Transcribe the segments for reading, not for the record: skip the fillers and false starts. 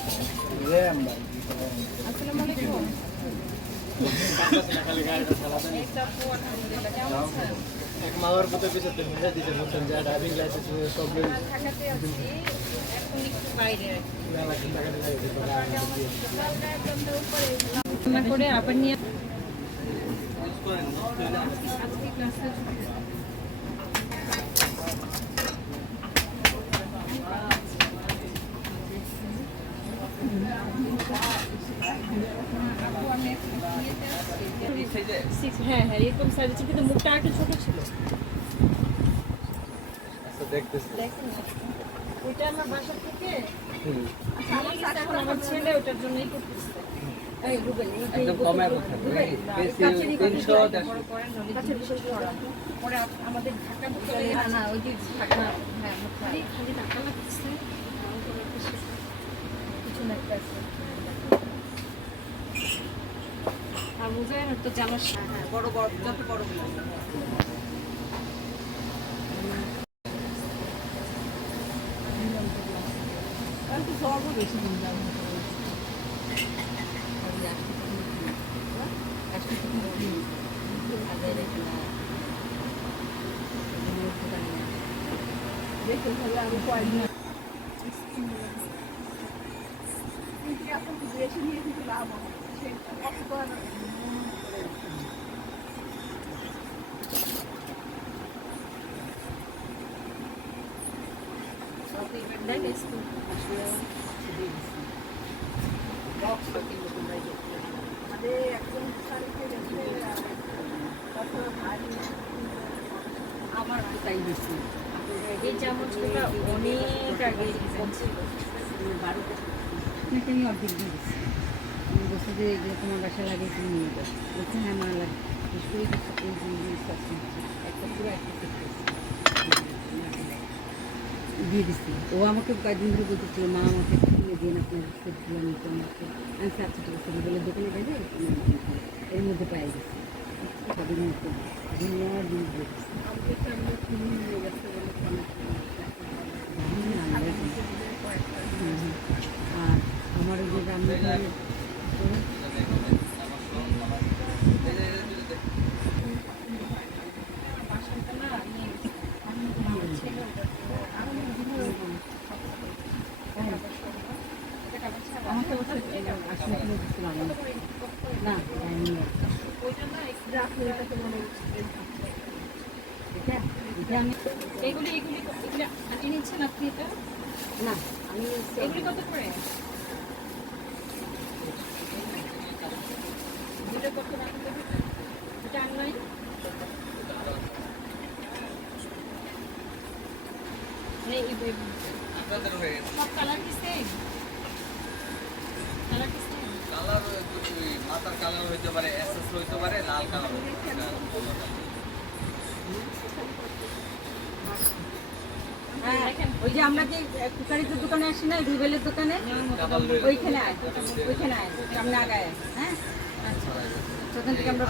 আসসালামু আলাইকুম। এক মামার মতো কিছু তো মিলে দিতে বলতেন যে ড্রাইভিং লাইসেন্স সব ঢাকাতে আছি, এখন একটু বাইরে রান্না করে আবার নিয়ে আজকে ক্লাসে হ্যাঁ হ্যাঁ এরকম সাইজ ছিল, কিন্তু মুখটা একটু ছোট ছিল। দেখেন ওইটা আমার বাসা থেকে এখন আমার ছেলে ওটার জন্যই করতেছে। আমাদের ঢাকা না ওই যে ঢাকা খালি ঢাকা লাগতেছে কিছু না একটা আছে। আর বুঝায় তো জানাস বড় বড় যত বড় বেশি দিন যাবে আমার তাই বেশি এই চামচগুলো অনেক আগে আমি অর্ধেক দিয়ে দিচ্ছি। আমি বলছি যে এগুলো তোমার বাসা লাগে তুমি নিয়ে যাও, বলছে হ্যাঁ মা লাগে এই একটা পুরো একটা দিয়ে দিচ্ছি। ও আমাকে কয়েকদিন ধরে বলতেছিল মা আমাকে কিনে দিন আপনার সবজি আমি তোমাকে আমি আচ্ছা ঠিক আছে বলে দোকানে গেলে এর মধ্যে পাই গেছি তাদের মধ্যে দুনিয়ার জিনিস দিয়ে দিচ্ছি। আর আমার ওই যে রান্নাঘরের আমাকে আসলে দিচ্ছিলাম না আমি এগুলি এগুলি এগুলি আনিয়ে নিচ্ছেন আপনি? এটা না আমি এগুলি কত করে? দুটো কত রাখতে হবে? এটা অনলাইন সব কালার কি সেম? কালার কি সেম? কালার মাথার কালার হইতে পারে, এসএস হইতে পারে, লাল কালার হইতে পারে। ওই যে আমরা যে কুকারিজের দোকানে আসি না রুবেলের দোকানে ওইখানে আয় সামনে আগায় হ্যাঁ সেখান থেকে আমরা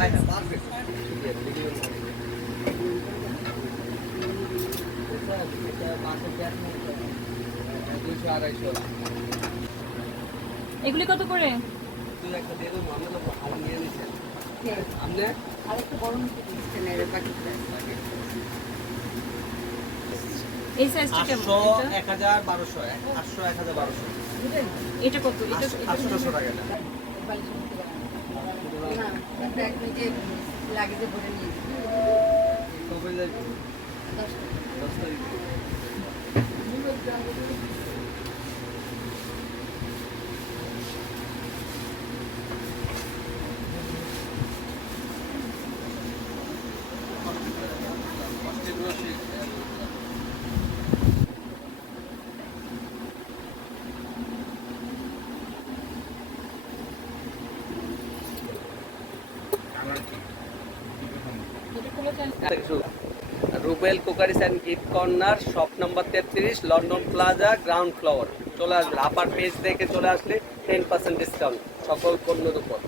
এগুলি কত করে? আরেকটু বড় নিতে দিচ্ছেন এর বাকিটা এই সাইজটা কেমন? 1000 1200 800 1200 এটা কত? এটা 800 টাকা না না এক মিনিটে লাগেজে ভরে নিয়ে কবে যাই 10 তারিখ Rubel cookeries and gift corner, shop number 33, London plaza, ground floor. চলে আসবে, আপার পেজ দেখে চলে আসলে 10% ডিসকাউন্ট সকল পণ্যের উপর।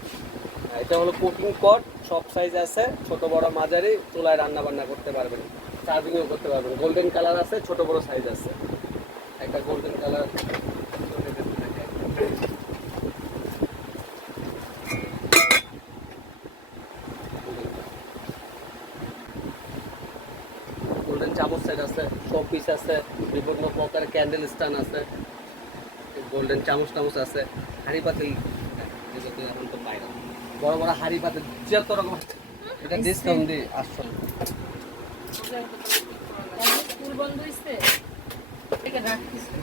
এটা হলো কুকিং পট, সব সাইজ আছে, ছোট বড় মাঝারি, চুলায় রান্না বান্না করতে পারবেন, সার্ভিংও করতে পারবেন। গোল্ডেন কালার আছে, ছোট বড় সাইজ আছে। একটা গোল্ডেন কালার গোল্ডেন চামচ সেট আছে, শোপিস আছে, বিভিন্ন প্রকার ক্যান্ডেল স্ট্যান্ড আছে, গোল্ডেন চামচ টামচ আছে, হাঁড়ি পাতিল যেগুলো এখন তো পাই না, বড় বড় হাঁড়ি পাতিল যত রকম আছে। এটা ডিসকাউন্ট দিয়ে আসছে। স্কুল বন্ধ হয়েছে, রাখতেছে